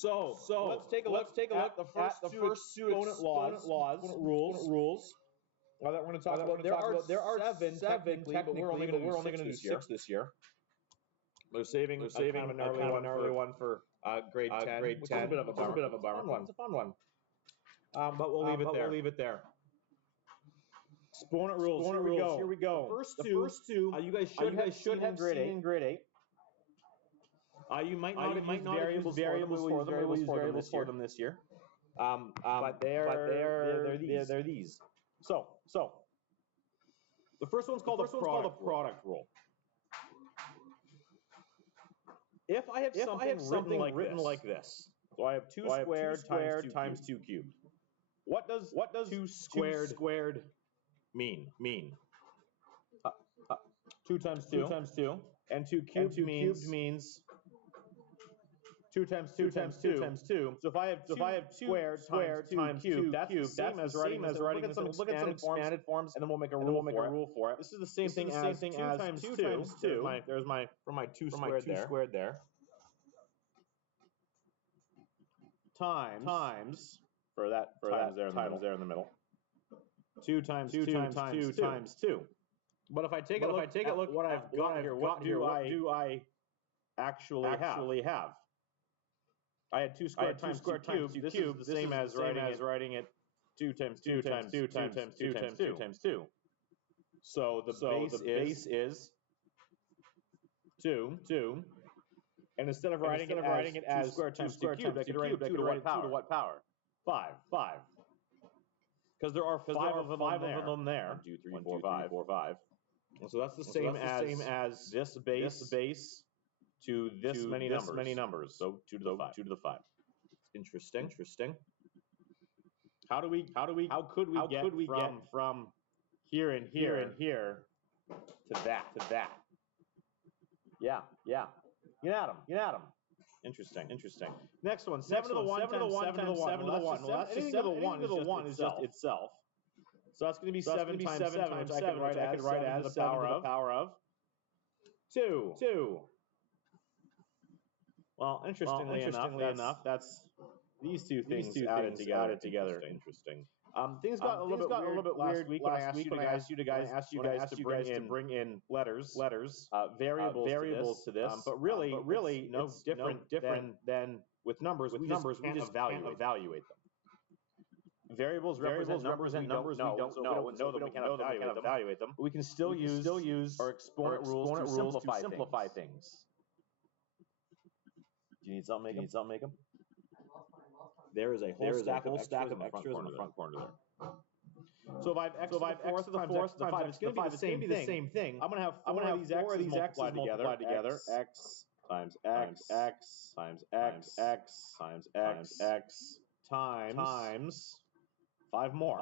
So let's take a look at the first two exponent rules. That we're going to talk about. There are seven technically, but we're only going to do six this year. They're saving kind of an early one for grade 10, which is a bit of a bummer. It's a fun one. But we'll leave it there. Exponent rules. Here we go. The first two. You guys should have seen in grade 8. You might not have used variables for them this year. But they're these. So the first one's called the product rule. If I have something written like this, so I have 2 squared times 2 cubed. What does 2 squared mean? 2 times 2. And 2 cubed means 2 times 2 times 2. So if I have 2 squared times 2 cubed, that's the same as writing some expanded forms, and then we'll make a rule for it. This is the same thing as 2 times 2 times 2. There's my 2 squared there. Times for that times there in the middle. 2 times 2 times 2. But if I take a look at what I've got here, what do I actually have? I had 2 squared times 2 cubed. This is the same as writing it 2 times 2 times 2 times 2 times 2 times 2. So the base is 2. And instead of writing it as 2 squared times 2 cubed, I could write 2 to what power? 5. Because there are 5 of them there. 1, 2, 3, 4, 5. So that's the same as this base to this many numbers. So 2 to the 5. Interesting. How could we get from here and here to that? Yeah. Get at them. Interesting. Next one. 7 to the 1 times 7 to the 1. Well, that's just 7 to the 1 is just itself. So that's going to be 7 times 7, which I could write as the power of 2. Well, interestingly enough, that's these two things added together. Interesting. Things got a little bit weird last week when I asked you guys to bring in letters, variables to this. But really, no different than with numbers. We just can't evaluate them. Variables represent numbers we don't know, so we can't evaluate them. We can still use our exponent rules to simplify things. Do you need something to make them? There is a whole stack of extras in the front corner there. So if I have x to the fourth times the 5, it's going to be the same thing. I'm going to have 4 of these x's multiplied together. X times x times x times x times 5 more.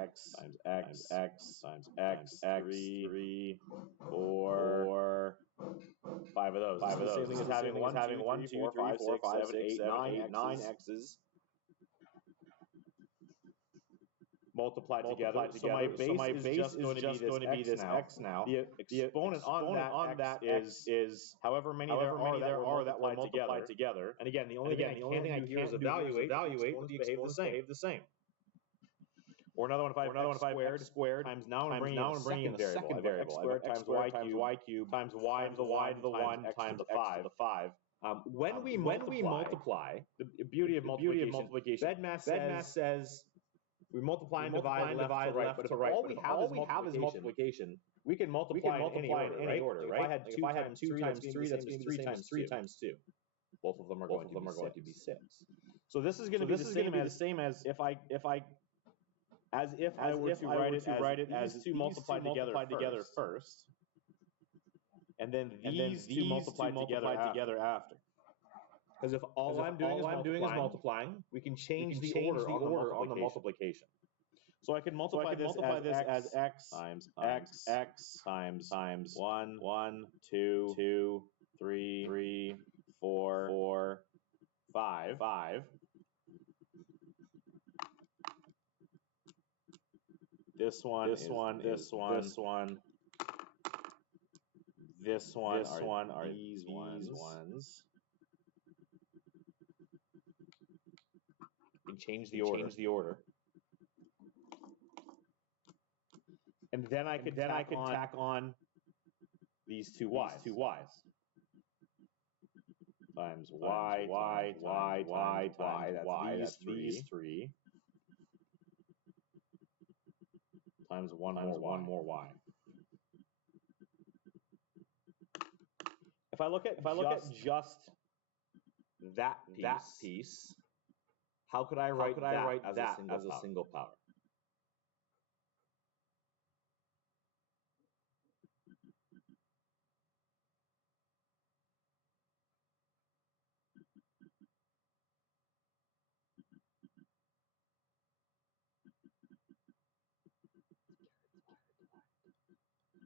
X times x times x 3, 4, 5 of those. The same thing as having 1, 2, 3, 4, 5, 6, 7, 8, 9 x's multiplied together. So my base is just going to be this x now. The exponent on that is however many there are that will multiply together. And again, the only thing I can do here is evaluate the exponents behave the same. Or another one, if I have x squared times now I'm bringing in a second variable. X squared times y cubed times y to the 1 times the 5. When we multiply, the beauty of multiplication, BEDMAS says we multiply and divide left to right. But if all we have is multiplication, we can multiply in any order, right? If I had 2 times 3, that's going to be 3 times 2. Both of them are going to be 6. So this is going to be the same as if I were to write it as these two multiplied together first, and then these two multiplied together after. Because if all I'm doing is multiplying, we can change the order on the multiplication. So I can multiply this as x times x times 1, 2, 3, 4, 5. This one are these ones. change the order. And then I could tack on these two y's. Times y, that's these three. Times one more y. If I look at just that piece, how could I write that as a single power?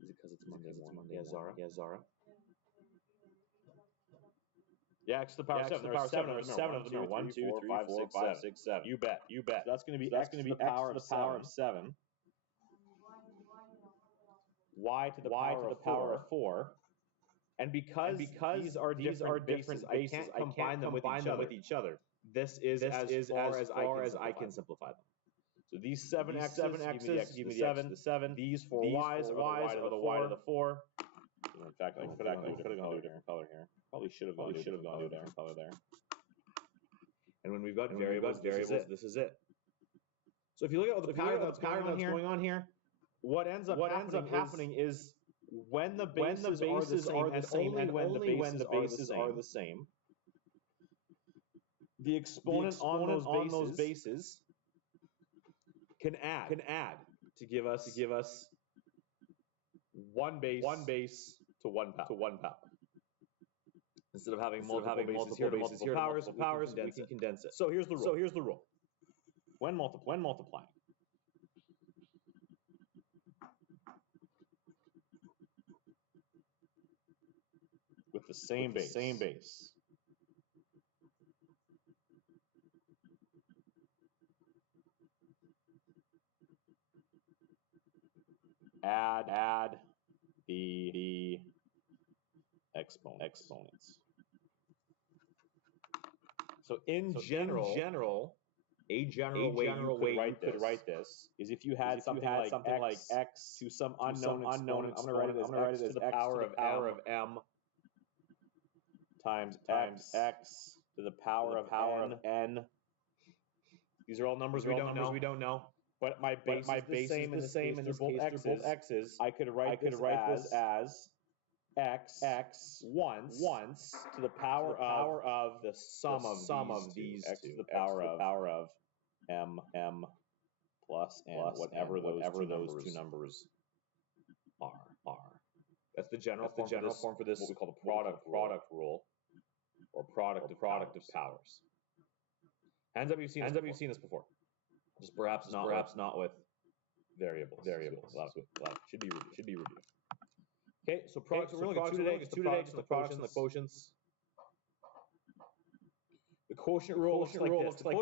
Is it because it's Monday morning? Yeah, Zara. Yeah, x to the power 7. There are 7 of them. 1, 2, 3, 4, 5, 6, 7. You bet. So that's going to be x to the power of 7. Y to the power of 4. And because these are different bases, I can't combine them with each other. This is as far as I can simplify them. So these 7 x's give me the x to the 7. These 4 y's are the y to the 4. In fact, I could have gone to a different color here. Probably should have gone to a different color there. And when we've got variables, this is it. So if you look at all the power that's going on here, what ends up happening is when the bases are the same, and only when the bases are the same, the exponent on those bases can add to give us one base to one power. Instead of having multiple bases here, multiple powers, we can condense it. So here's the rule. When multiplying, with the same base. Add the exponents. So in general, a general way you could write this is if you had something like x to some unknown exponent. I'm going to write it as x to the power of m times x to the power of n. These are all numbers we don't know. But my base is the same, and they're both x's. I could write this as x once to the power of the sum of these x to the power of m plus n, whatever those two numbers are. That's the general form for this. What we call the product rule, or product of powers. Hands up, you've seen this before. Just perhaps not with variables. Should be reviewed. Okay, so products. We're looking at two today. Just the products and the quotients. The quotient rule looks like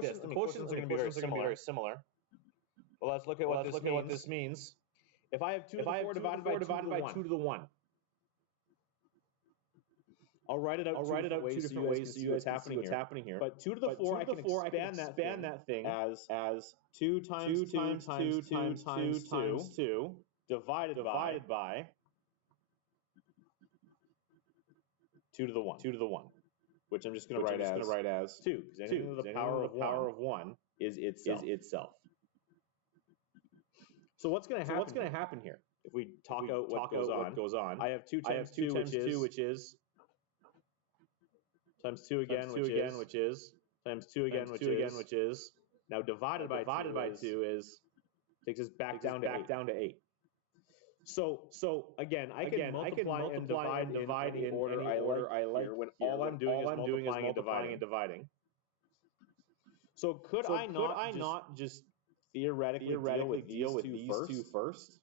this. The quotients are going to be very similar. Well, let's look at what this means. If I have 2 to the 4 divided by 2 to the 1. I'll write it out two different ways so you guys can see what's happening here. But 2 to the 4, I can expand that thing as 2 times 2 times 2 divided by 2 to the 1, which I'm just going to write as 2, because anything to the power of 1 is itself. So what's going to happen here? If we talk out what goes on, I have 2 times 2, which is times 2 again, which is times 2 again, which is now divided by 2 is takes us back down to 8. So again, I can multiply and divide in order I like here, when all I'm doing is multiplying and dividing. So could I not just theoretically deal with these two first?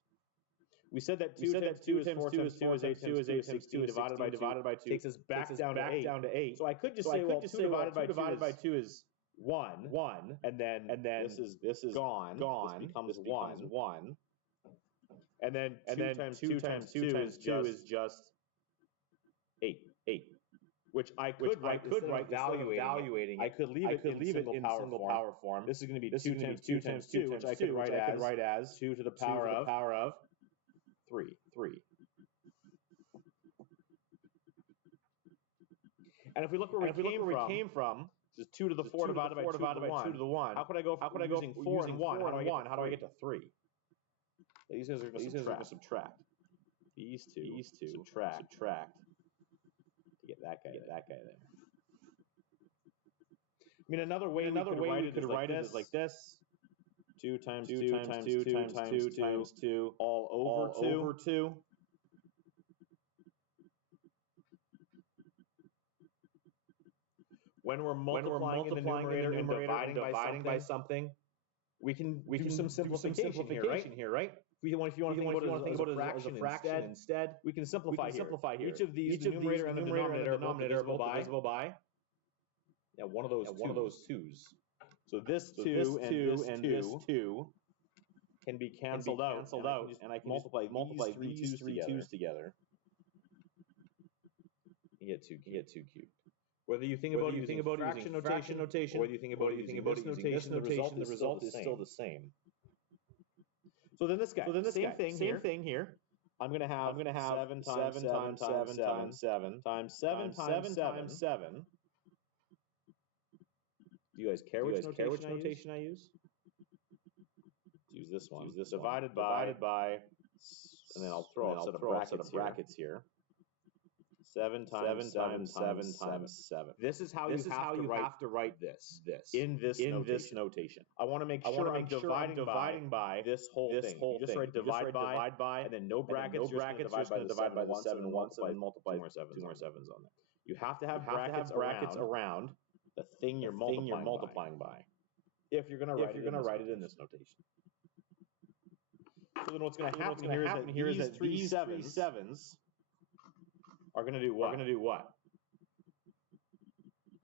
We said that 2 times 2 is 4 times 2 is 8 times 2 is 16 divided by 2 takes us back down to 8. So I could just say, well, 2 divided by 2 is 1, and then this is gone. This becomes 1. And then 2 times 2 is just 8, which I could write evaluating. I could leave it in single power form. This is going to be 2 times 2 times 2, which I could write as 2 to the power of 3. And if we look where we came from, this is 2 to the 4 divided by 2 to the 1. How could I go using 4 and 1? How do I get to 3? These guys are going to subtract. These two subtract to get that guy there. I mean, another way we could write it is like this: 2 times 2 times 2 times 2 all over 2. When we're multiplying in the numerator and dividing by something, we can do some simplification here, right? If you want to think about it as a fraction instead, we can simplify here. Each of these, the numerator and the denominator are both divisible by one of those 2's. So this 2 and this 2 can be canceled out, and I can multiply these three 2's together. You get 2 cubed. Whether you think about using fraction notation, or whether you think about using this notation, the result is still the same. So then this guy, same thing here. I'm going to have 7 times 7 times 7 times 7 times 7. Do you guys care which notation I use? Use this one. Divided by, and then I'll throw a set of brackets here. 7 times 7 times 7. This is how you have to write this in this notation. I want to make sure I'm dividing by this whole thing. You just write divide by, and then no brackets. You're just going to divide by the 7 once, and then multiply 2 more 7s on there. You have to have brackets around the thing you're multiplying by. If you're going to write it in this notation. So then what's going to happen here is that these 7s are going to do what?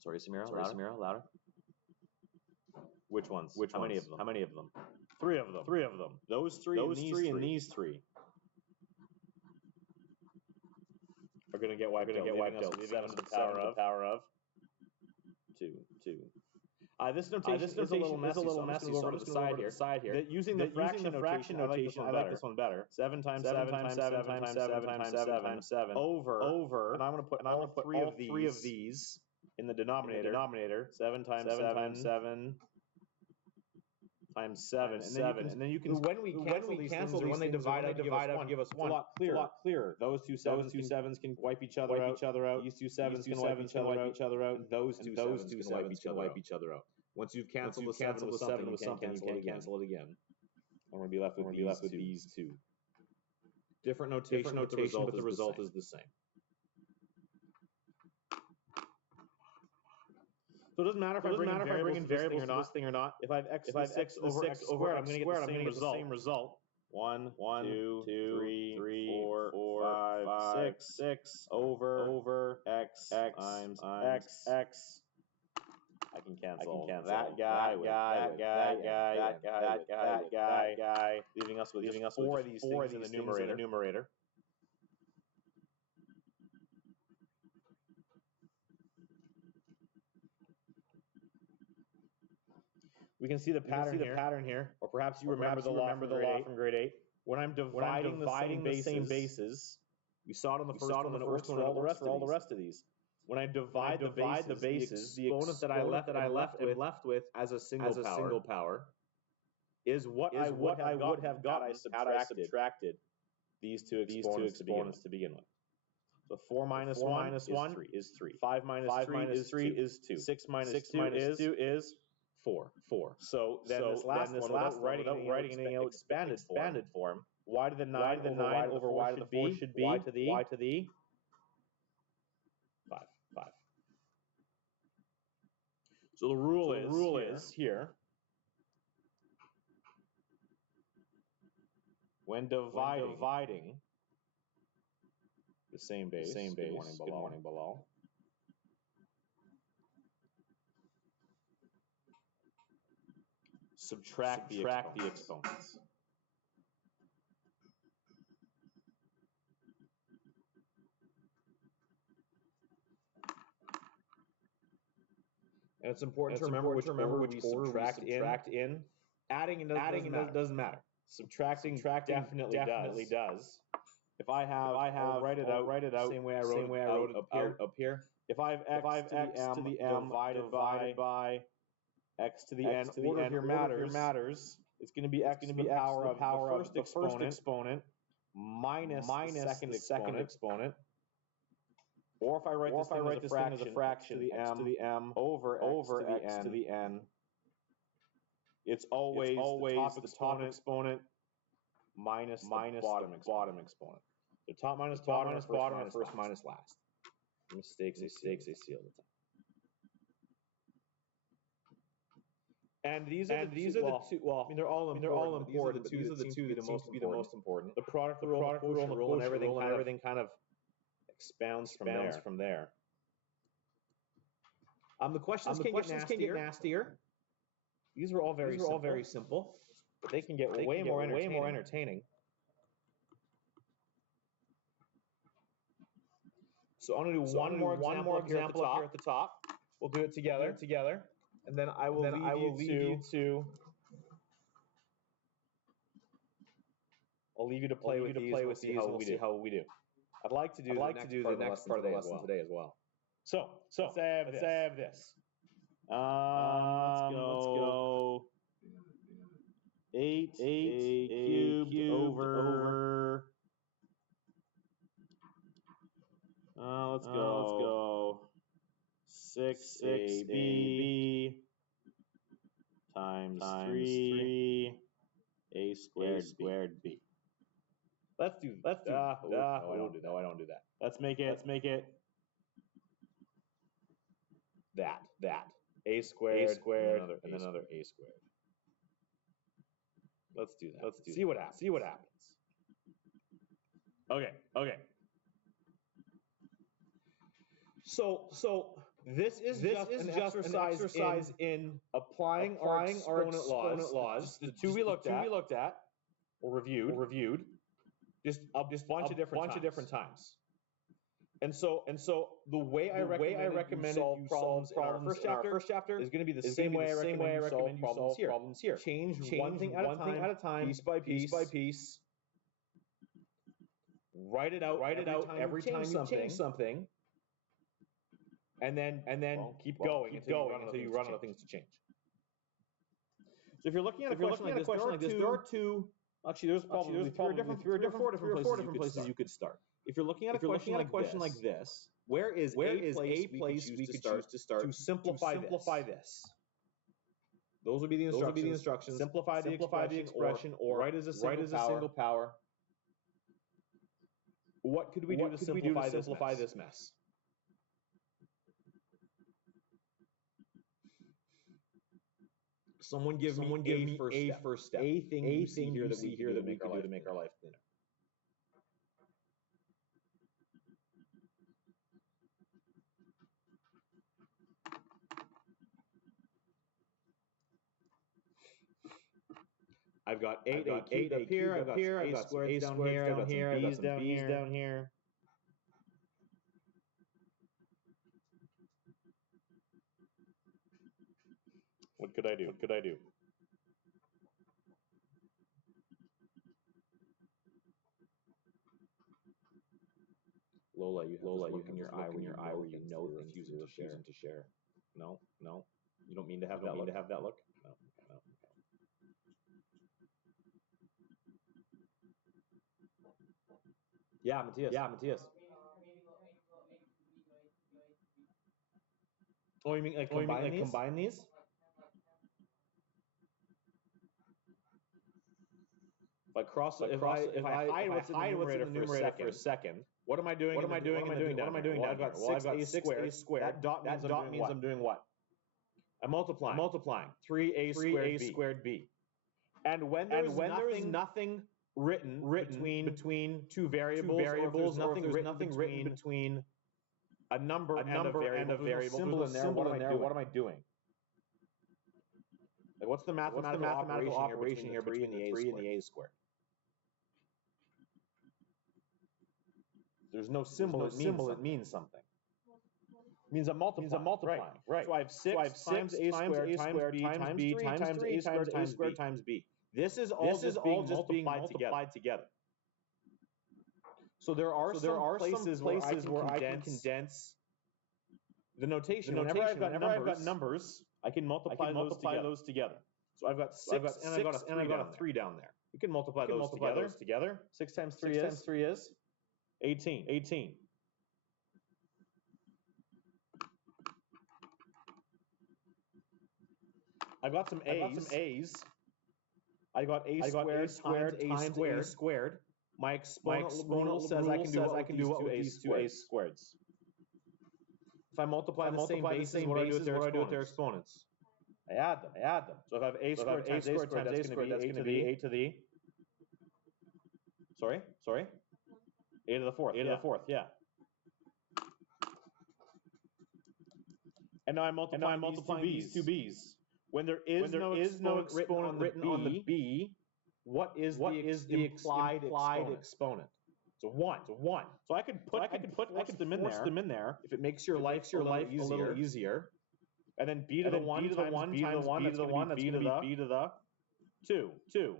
Sorry, Samira, louder. Which ones? How many of them? How many of them? 3 of them. Those three and these 3 are going to get wiped out, leaving 7 to the power of 2. This notation is a little messy, so I'm just going to go over to the side here. Using the fraction notation, I like this one better. 7 times 7 times 7 times 7 times 7 over, and I'm going to put all 3 of these in the denominator. 7 times 7 times 7 times 7, and then you can when we cancel these things, or when they divide out, give us 1. It's a lot clearer. Those two sevens can wipe each other out. These 2 7s can wipe each other out. And those 2 7s can wipe each other out. Once you've canceled the 7 with something, you can't cancel it again. And we're going to be left with these 2. Different notation, but the result is the same. So it doesn't matter if I bring in variables to this thing or not. If I have x to the 6 over x squared, I'm going to get the same result. 1, 2, 3, 4, 5, 6 over x times x. I can cancel that guy, that guy, leaving us with 4 of these things in the numerator. We can see the pattern here, or perhaps you remember the law from grade 8. When I'm dividing the same bases, we saw it on the first one, and it works for all the rest of these. When I divide the bases, the exponent that I left with as a single power is what I would have got had I subtracted these two exponents to begin with. So 4 minus 1 is 3. 5 minus 3 is 2. 6 minus 2 is 4. So then this last one, without writing anything out expanded form, y to the 9 over y to the 4 should be y to the 5. So the rule is here, when dividing the same base, good morning below, subtract the exponents. And it's important to remember which order we subtract in. Adding doesn't matter. Subtracting definitely does. If I have, I'll write it out same way I wrote it up here. If I have x to the m divided by x to the n, order here matters. It's going to be x to the power of the first exponent minus the second exponent. Or if I write this thing as a fraction, x to the m over x to the n, it's always the top exponent minus the bottom exponent. The top minus bottom, and first minus last. Mistakes they see all the time. And these are the two. Well, I mean, they're all important. These are the two that seem to be the most important. The product rule, and everything kind of expounds from there. The questions can get nastier. These are all very simple, but they can get way more entertaining. So I'm going to do one more example up here at the top. We'll do it together. And then I will leave you to play with these. We'll see how we do. I'd like to do the next part of the lesson today as well. So let's have this. Let's go 8a cubed over. Let's go 6ab times 3a squared b. Let's do. No, I don't do that. Let's make it that a squared and another a squared. Let's do that. See what happens. Okay. So this is just an exercise in applying our exponent laws. The two we looked at or reviewed. Just a bunch of different times. And so the way I recommend you solve problems in our first chapter is going to be the same way I recommend you solve problems here. Change one thing at a time, piece by piece. Write it out every time you change something. And then keep going until you run out of things to change. So if you're looking at a question like this, there are two. Actually, there's probably three or four different places you could start. If you're looking at a question like this, where is a place we could choose to start to simplify this? Those would be the instructions. Simplify the expression, or write as a single power. What could we do to simplify this mess? Someone give me a first step. A thing you see here that we can do to make our life cleaner. I've got 8 up here. I've got a squared down here. I've got some b's down here. What could I do? Lola, you have this look in your eye where you know refusing to share. No, you don't mean to have that look. No. Yeah, Matthias. Oh, you mean like combine these? If I hide what's in the numerator for a second, what am I doing? Well, I've got 6a squared. That dot means I'm doing what? I'm multiplying. 3a squared b. And when there's nothing written between two variables, or there's nothing written between a number and a variable, symbol in there. What am I doing? Like, what's the mathematical operation here between the 3 and the a squared? There's no symbol. It means something. Means I'm multiplying. Right. So I have 6 times a squared times b times a squared times b. This is all just being multiplied together. So there are some places where I can condense the notation. Whenever I've got numbers, I can multiply those together. So I've got 6 and I've got a 3 down there. We can multiply those together. 6 times 3 is 18. I've got some A's. I got a squared times a squared. My exponent rule says I can do what with these two a squareds. If I multiply the same bases, what do I do with their exponents? I add them. So if I have a squared times a squared, that's going to be a to the. Sorry. A to the fourth. Yeah. And now I'm multiplying these two b's. When there is no exponent written on the b, what is the implied exponent? It's a 1. So I could force them in there if it makes your life a little easier. And then b to the 1 times b to the 1, that's going to be b to the 2.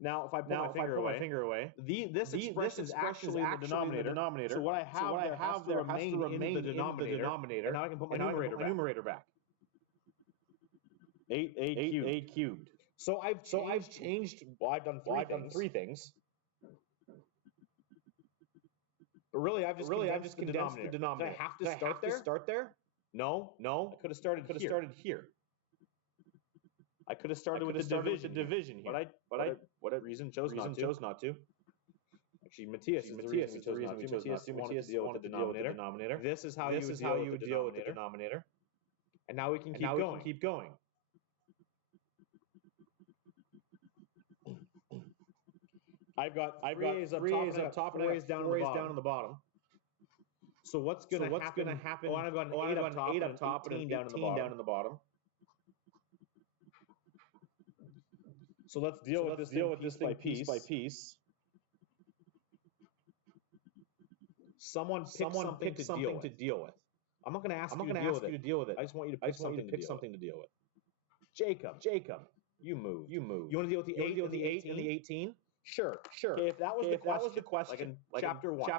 Now, if I put my finger away, this expression is actually in the denominator. So what I have has to remain in the denominator. And now I can put my numerator back. 8a cubed. So I've changed. Well, I've done three things. But really, I've just condensed the denominator. Did I have to start there? No. I could have started here. I could have started with a division here. But what reason chose not to. Actually, Matthias is the reason we chose not to. Matthias wanted to deal with the denominator. This is how you would deal with the denominator. And now we can keep going. I've got 3A's up top and 4A's down on the bottom. So what's going to happen? Oh, and I've got an 8 up top and an 18 down in the bottom. So let's deal with this piece by piece. Someone pick something to deal with. I'm not going to ask you to deal with it. I just want you to pick something to deal with. Jacob, you move. You want to deal with the 8 and the 18? Sure. Okay, if that was the question, like chapter 1.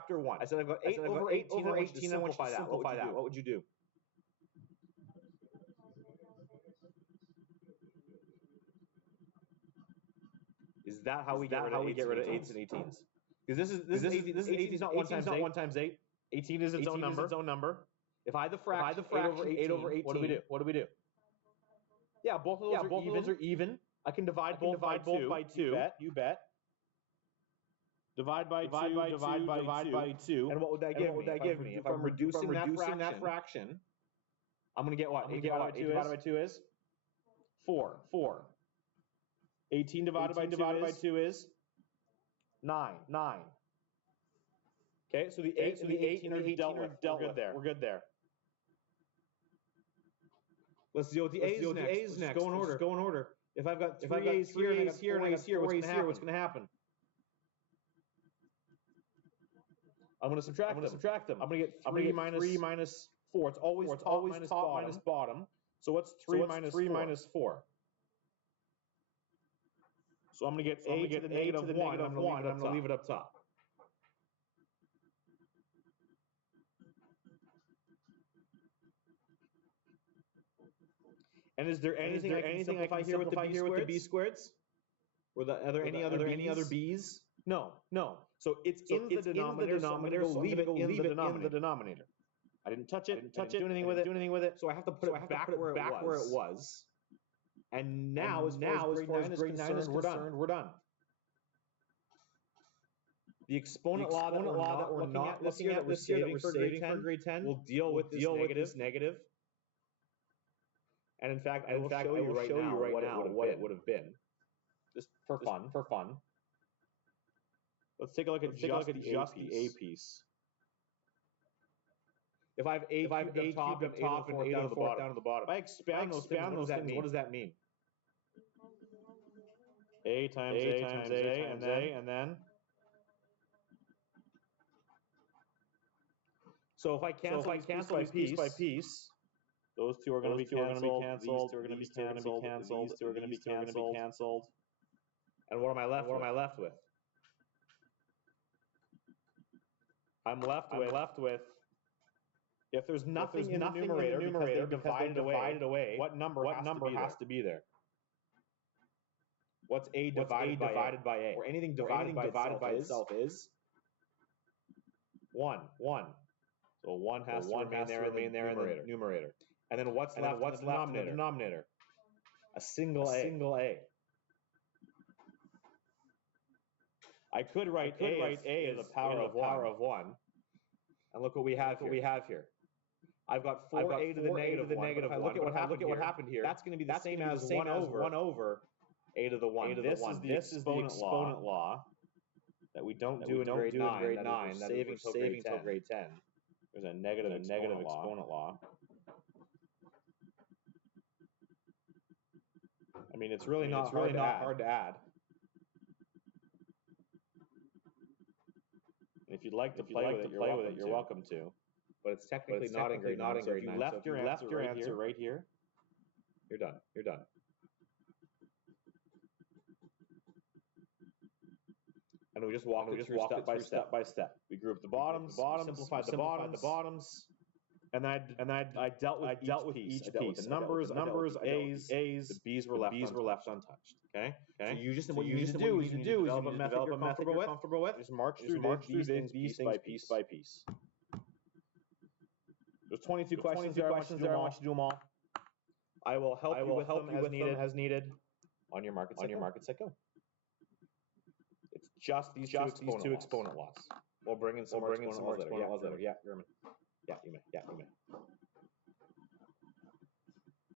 I said I've got 8 over 18. I want you to simplify that. What would you do? Is that how we get rid of 8s and 18s? Because this is 18 is not 1 times 8. 18 is its own number. If I have the fraction 8 over 18, what do we do? Yeah, both of those are even. I can divide both by 2. You bet. Divide by 2. And what would that give me? If I'm reducing that fraction, I'm going to get what? 8 divided by 2 is? 4. 18 divided by 2 is? 9. Okay, so the 8 and the 18 are dealt with. We're good there. Let's deal with the A's next. Go in order. If I've got 3 A's here and I got 4 A's here, what's going to happen? I'm going to subtract them. I'm going to get 3 minus 4. It's always top minus bottom. So what's 3 minus 4? So I'm going to get a to the negative 1. I'm going to leave it up top. And is there anything I can simplify here with the b squareds? Are there any other b's? No. So it's in the denominator. So I'm going to leave it in the denominator. I didn't touch it. I didn't do anything with it. So I have to put it back where it was. And now, as far as grade 9 is concerned, we're done. The exponent law that we're not looking at this year, that we're saving for grade 10, will deal with this negative. And in fact, I will show you right now what it would have been. Just for fun. Let's take a look at just the A piece. If I have A cubed up top and A down to the bottom. If I expand those things, what does that mean? A times A, and then? So if I cancel these piece by piece, those two are going to be canceled. These two are going to be canceled. These two are going to be canceled. And what am I left? What am I left with? I'm left with. If there's nothing in the numerator because they divided away, what number has to be there? What's A divided by A? Or anything divided by itself is 1. So 1 has to remain there in the numerator. And then what's left in the denominator? A single A. I could write A as the power of 1. And look what we have here. I've got 4a to the negative 1. If I look at what happened here, that's going to be the same as 1 over a to the 1. This is the exponent law that we don't do in grade 9. That is saving till grade 10. There's a negative exponent law. I mean, it's really not hard to add. And if you'd like to play with it, you're welcome to. But it's technically not in grade 9. So if you left your answer right here, you're done. And we just walked it through step by step. We grouped the bottoms, simplified the bottoms, and I dealt with each piece. The numbers, A's, the B's were left untouched. Okay. So you just what you need to do is develop a method you're comfortable with. Just march through these things piece by piece. There's 22 questions there. I want you to do them all. I will help you with them as needed on your market set go. It's just these two exponent laws. We'll bring in some more exponent laws later. Yeah, you may.